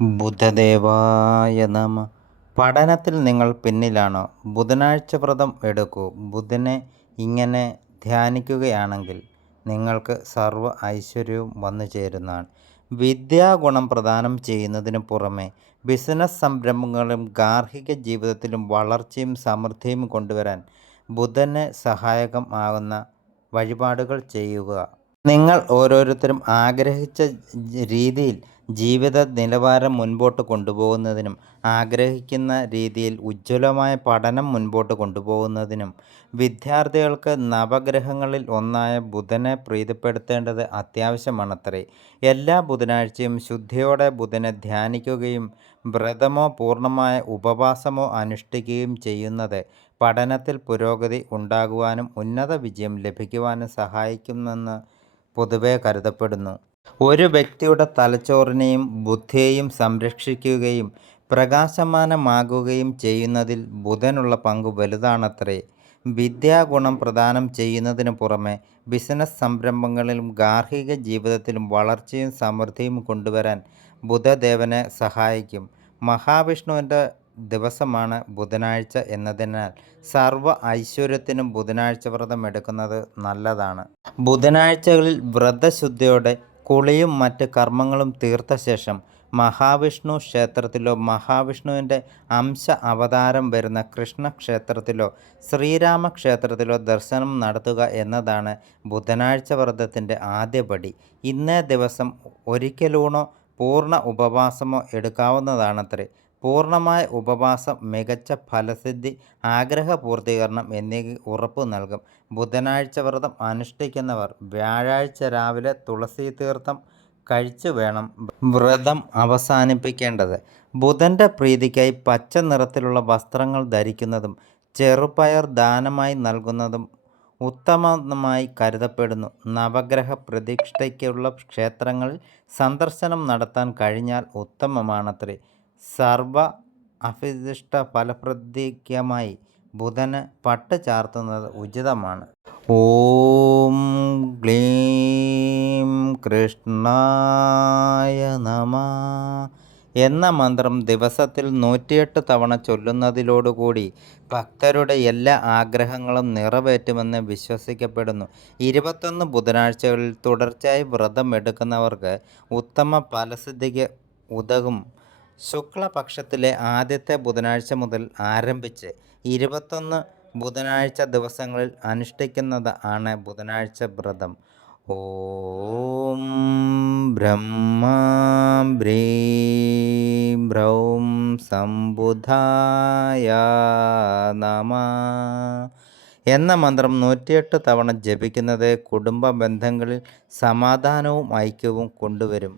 ബുധദേവായ നമ. പഠനത്തിൽ നിങ്ങൾ പിന്നിലാണോ? ബുധനാഴ്ച വ്രതം എടുക്കൂ. ബുധനെ ഇങ്ങനെ ധ്യാനിക്കുകയാണെങ്കിൽ നിങ്ങൾക്ക് സർവ ഐശ്വര്യവും വന്നു ചേരുന്നതാണ്. വിദ്യാഗുണം പ്രദാനം ചെയ്യുന്നതിന് പുറമെ ബിസിനസ് സംരംഭങ്ങളും ഗാർഹിക ജീവിതത്തിലും വളർച്ചയും സമൃദ്ധിയും കൊണ്ടുവരാൻ ബുധന് സഹായകം ആകുന്ന വഴിപാടുകൾ ചെയ്യുക. നിങ്ങൾ ഓരോരുത്തരും ആഗ്രഹിച്ച രീതിയിൽ ജീവിത നിലവാരം മുൻപോട്ട് കൊണ്ടുപോകുന്നതിനും ആഗ്രഹിക്കുന്ന രീതിയിൽ ഉജ്ജ്വലമായ പഠനം മുൻപോട്ട് കൊണ്ടുപോകുന്നതിനും വിദ്യാർത്ഥികൾക്ക് നവഗ്രഹങ്ങളിൽ ഒന്നായ ബുധനെ പ്രീതിപ്പെടുത്തേണ്ടത് അത്യാവശ്യമാണത്രേ. എല്ലാ ബുധനാഴ്ചയും ശുദ്ധിയോടെ ബുധനെ ധ്യാനിക്കുകയും വ്രതമോ പൂർണമായ ഉപവാസമോ അനുഷ്ഠിക്കുകയും ചെയ്യുന്നത് പഠനത്തിൽ പുരോഗതി ഉണ്ടാകുവാനും ഉന്നത വിജയം ലഭിക്കുവാനും സഹായിക്കുമെന്ന് പൊതുവെ കരുതപ്പെടുന്നു. ഒരു വ്യക്തിയുടെ തലച്ചോറിനെയും ബുദ്ധിയെയും സംരക്ഷിക്കുകയും പ്രകാശമാനമാകുകയും ചെയ്യുന്നതിൽ ബുധനുള്ള പങ്ക് വലുതാണത്രേ. വിദ്യാഗുണം പ്രദാനം ചെയ്യുന്നതിന് പുറമെ ബിസിനസ് സംരംഭങ്ങളിലും ഗാർഹിക ജീവിതത്തിലും വളർച്ചയും സമൃദ്ധിയും കൊണ്ടുവരാൻ ബുധദേവനെ സഹായിക്കും. മഹാവിഷ്ണുവിന്റെ ദിവസമാണ് ബുധനാഴ്ച എന്നതിനാൽ സർവ ഐശ്വര്യത്തിനും ബുധനാഴ്ച വ്രതം എടുക്കുന്നത് നല്ലതാണ്. ബുധനാഴ്ചകളിൽ വ്രതശുദ്ധിയോടെ കുളിയും മറ്റ് കർമ്മങ്ങളും തീർത്ത ശേഷം മഹാവിഷ്ണു ക്ഷേത്രത്തിലോ മഹാവിഷ്ണുവിന്റെ അംശ അവതാരം വരുന്ന കൃഷ്ണക്ഷേത്രത്തിലോ ശ്രീരാമക്ഷേത്രത്തിലോ ദർശനം നടത്തുക എന്നതാണ് ബുധനാഴ്ച വ്രതത്തിന്റെ ആദ്യപടി ഇന്നേ ദിവസം ഒരിക്കലൂണോ പൂർണ ഉപവാസമോ എടുക്കാവുന്നതാണത്രേ. പൂർണമായ ഉപവാസം മികച്ച ഫലസിദ്ധി ആഗ്രഹപൂർത്തീകരണം എന്നിവ ഉറപ്പു നൽകും. ബുധനാഴ്ച വ്രതം അനുഷ്ഠിക്കുന്നവർ വ്യാഴാഴ്ച രാവിലെ തുളസി തീർത്ഥം കഴിച്ചു വേണം വ്രതം അവസാനിപ്പിക്കേണ്ടത്. ബുധന്റെ പ്രീതിക്കായി പച്ച നിറത്തിലുള്ള വസ്ത്രങ്ങൾ ധരിക്കുന്നതും ചെറുപയർ ദാനമായി നൽകുന്നതും ഉത്തമമായി കരുതപ്പെടുന്നു. നവഗ്രഹ പ്രതിഷ്ഠയ്ക്കുള്ള ക്ഷേത്രങ്ങളിൽ സന്ദർശനം നടത്താൻ കഴിഞ്ഞാൽ ഉത്തമമാണത്രേ. സർവ അഭിദിഷ്ട ഫലപ്രദീക്യമായി ബുധന് പട്ട് ചാർത്തുന്നത് ഉചിതമാണ്. ഓം ക്ലീം കൃഷ്ണായ നമ എന്ന മന്ത്രം ദിവസത്തിൽ നൂറ്റിയെട്ട് തവണ ചൊല്ലുന്നതിലോടുകൂടി ഭക്തരുടെ എല്ലാ ആഗ്രഹങ്ങളും നിറവേറ്റുമെന്ന് വിശ്വസിക്കപ്പെടുന്നു. ഇരുപത്തൊന്ന് ബുധനാഴ്ചകളിൽ തുടർച്ചയായി വ്രതം എടുക്കുന്നവർക്ക് ഉത്തമ ഫലസിദ്ധിക്ക് ഉതകും ശുക്ലപക്ഷത്തിലെ ആദ്യത്തെ ബുധനാഴ്ച മുതൽ ആരംഭിച്ച് ഇരുപത്തൊന്ന് ബുധനാഴ്ച ദിവസങ്ങളിൽ അനുഷ്ഠിക്കുന്നത് ആണ് ബുധനാഴ്ച വ്രതം. ഓം ബ്രഹ്മ ബ്രീം ബ്രൗം സംബുധായ നമ എന്ന മന്ത്രം നൂറ്റിയെട്ട് തവണ ജപിക്കുന്നത് കുടുംബ ബന്ധങ്ങളിൽ സമാധാനവും ഐക്യവും കൊണ്ടുവരും.